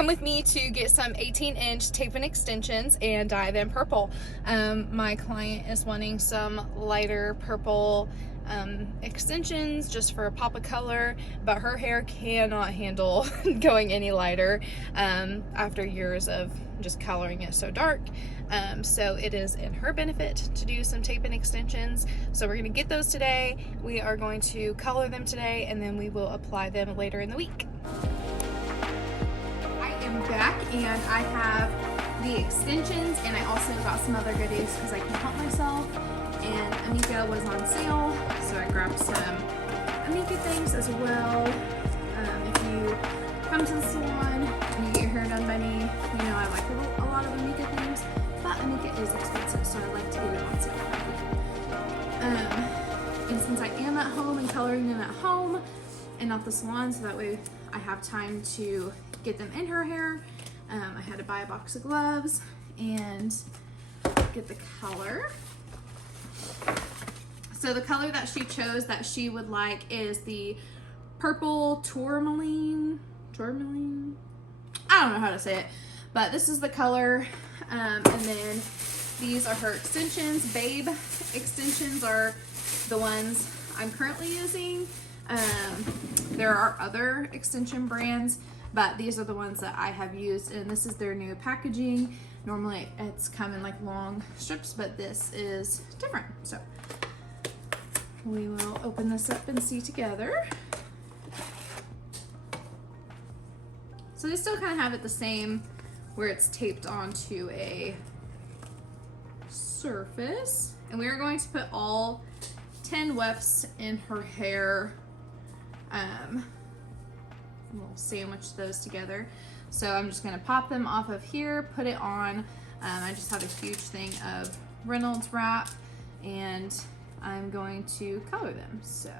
Come with me to get some 18-inch tape and extensions and dye them purple. My client is wanting some lighter purple extensions just for a pop of color, but her hair cannot handle going any lighter after years of just coloring it so dark. So it is in her benefit to do some tape and extensions. So we're going to get those today. We are going to color them today, and then we will apply them later in the week. I am back, and I have the extensions, and I also got some other goodies because I can't help myself. And Amika was on sale, so I grabbed some Amika things as well. If you come to the salon and you get your hair done by me, you know I like a lot of Amika things, but Amika is expensive, so I like to get it on sale. And since I am at home and coloring them at home and not the salon, so that way I have time to get them in her hair, I had to buy a box of gloves and get the color. So the color that she chose that she would like is the purple tourmaline. I don't know how to say it, but this is the color. And then these are her extensions. Babe extensions are the ones I'm currently using. There are other extension brands, but these are the ones that I have used, and this is their new packaging. Normally it's come in like long strips, but this is different. So we will open this up and see together. So they still kind of have it the same where it's taped onto a surface. And we are going to put all 10 wefts in her hair. We'll sandwich those together. So I'm just gonna pop them off of here, put it on. I just have a huge thing of Reynolds wrap, and I'm going to color them. So.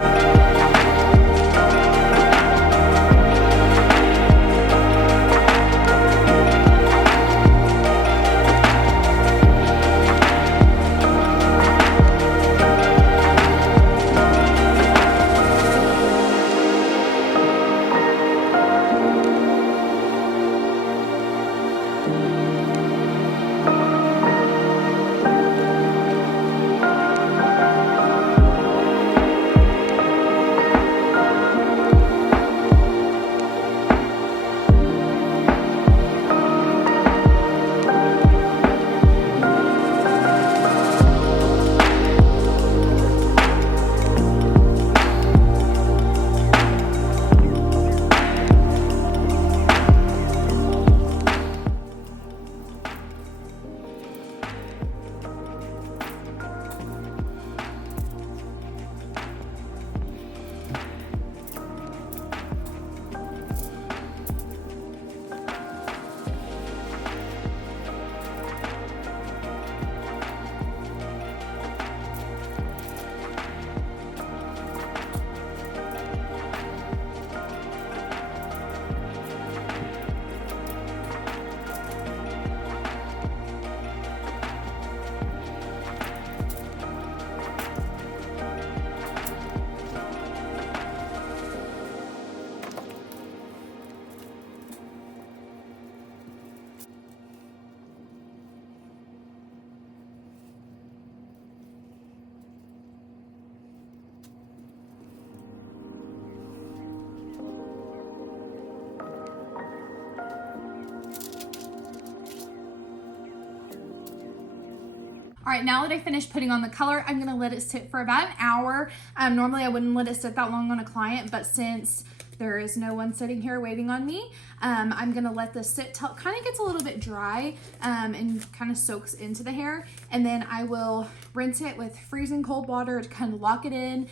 All right, now that I finished putting on the color, I'm gonna let it sit for about an hour. Normally I wouldn't let it sit that long on a client, but since there is no one sitting here waiting on me, I'm gonna let this sit till it kind of gets a little bit dry and kind of soaks into the hair. And then I will rinse it with freezing cold water to kind of lock it in,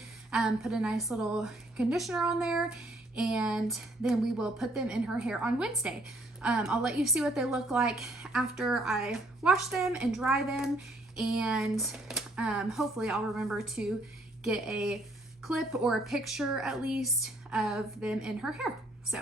put a nice little conditioner on there, and then we will put them in her hair on Wednesday. I'll let you see what they look like after I wash them and dry them, and hopefully I'll remember to get a clip or a picture at least of them in her hair. So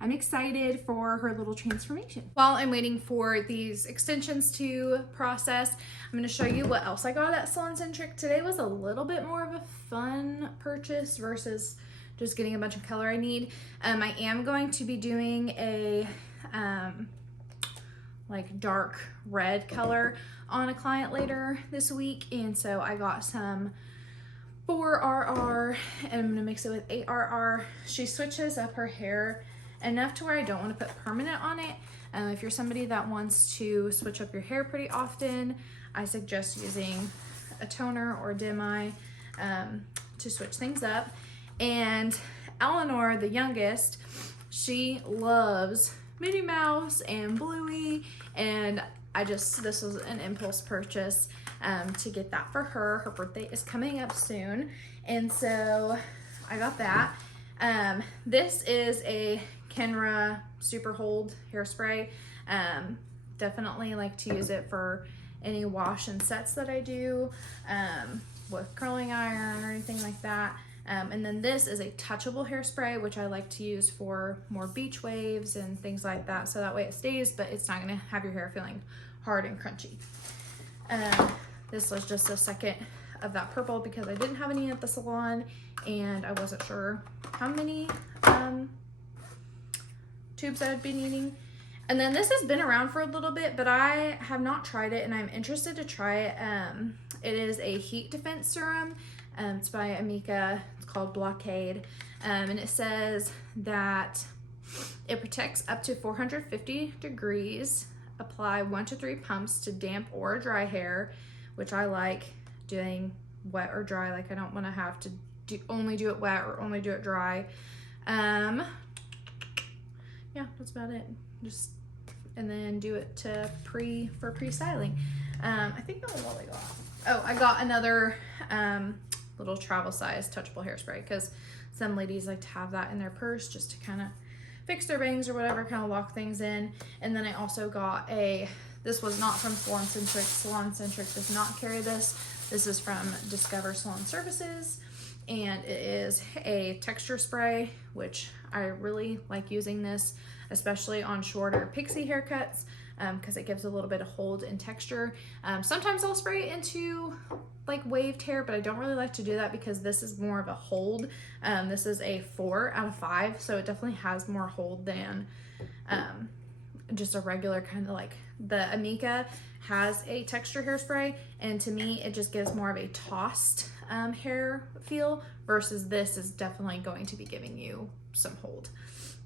I'm excited for her little transformation. While I'm waiting for these extensions to process, I'm going to show you what else I got at Salon Centric. Today was a little bit more of a fun purchase versus just getting a bunch of color I need. I am going to be doing a like dark red color on a client later this week, and so I got some 4RR and I'm gonna mix it with 8RR. She switches up her hair enough to where I don't want to put permanent on it. If you're somebody that wants to switch up your hair pretty often, I suggest using a toner or demi to switch things up. And Eleanor, the youngest, she loves Minnie Mouse and Bluey, and this was an impulse purchase to get that for her. Her birthday is coming up soon, and so I got that. This is a Kenra Super Hold hairspray. Definitely like to use it for any wash and sets that I do with curling iron or anything like that. And then this is a touchable hairspray, which I like to use for more beach waves and things like that. So that way it stays, but it's not gonna have your hair feeling hard and crunchy. This was just a second of that purple because I didn't have any at the salon and I wasn't sure how many tubes I'd be needing. And then this has been around for a little bit, but I have not tried it and I'm interested to try it. It is a heat defense serum. It's by Amika. It's called Blockade. And it says that it protects up to 450 degrees. Apply 1 to 3 pumps to damp or dry hair, which I like doing wet or dry. Like I don't want to have to only do it wet or only do it dry. Yeah, that's about it. And then do it for pre-styling. I think that was all I got. Oh, I got another little travel size touchable hairspray because some ladies like to have that in their purse just to kind of fix their bangs or whatever, kind of lock things in. And then I also got this was not from Salon Centric. Salon Centric does not carry this. This is from Discover Salon Services, and it is a texture spray, which I really like using this, especially on shorter pixie haircuts, because it gives a little bit of hold and texture. Sometimes I'll spray it into like waved hair, but I don't really like to do that because this is more of a hold. This is a 4 out of 5, so it definitely has more hold than just a regular kind of like the Amika has a texture hairspray, and to me it just gives more of a tossed hair feel versus this is definitely going to be giving you some hold.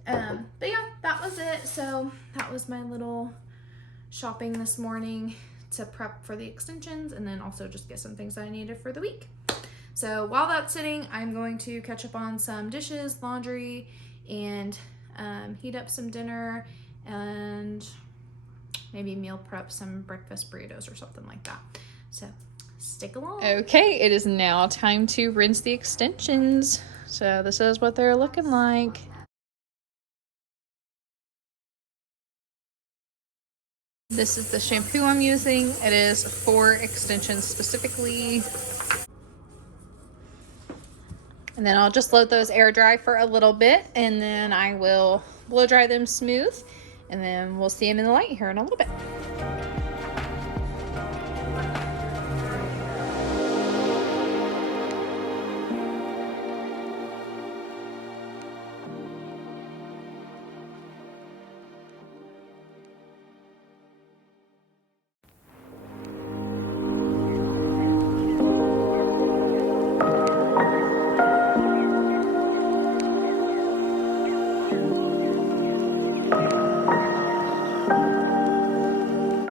But yeah, that was it. So that was my little shopping this morning to prep for the extensions and then also just get some things that I needed for the week. So while that's sitting, I'm going to catch up on some dishes, laundry, and heat up some dinner and maybe meal prep some breakfast burritos or something like that. So stick along. Okay, it is now time to rinse the extensions. So this is what they're looking like. This is the shampoo I'm using. It is for extensions specifically. And then I'll just let those air dry for a little bit and then I will blow dry them smooth and then we'll see them in the light here in a little bit.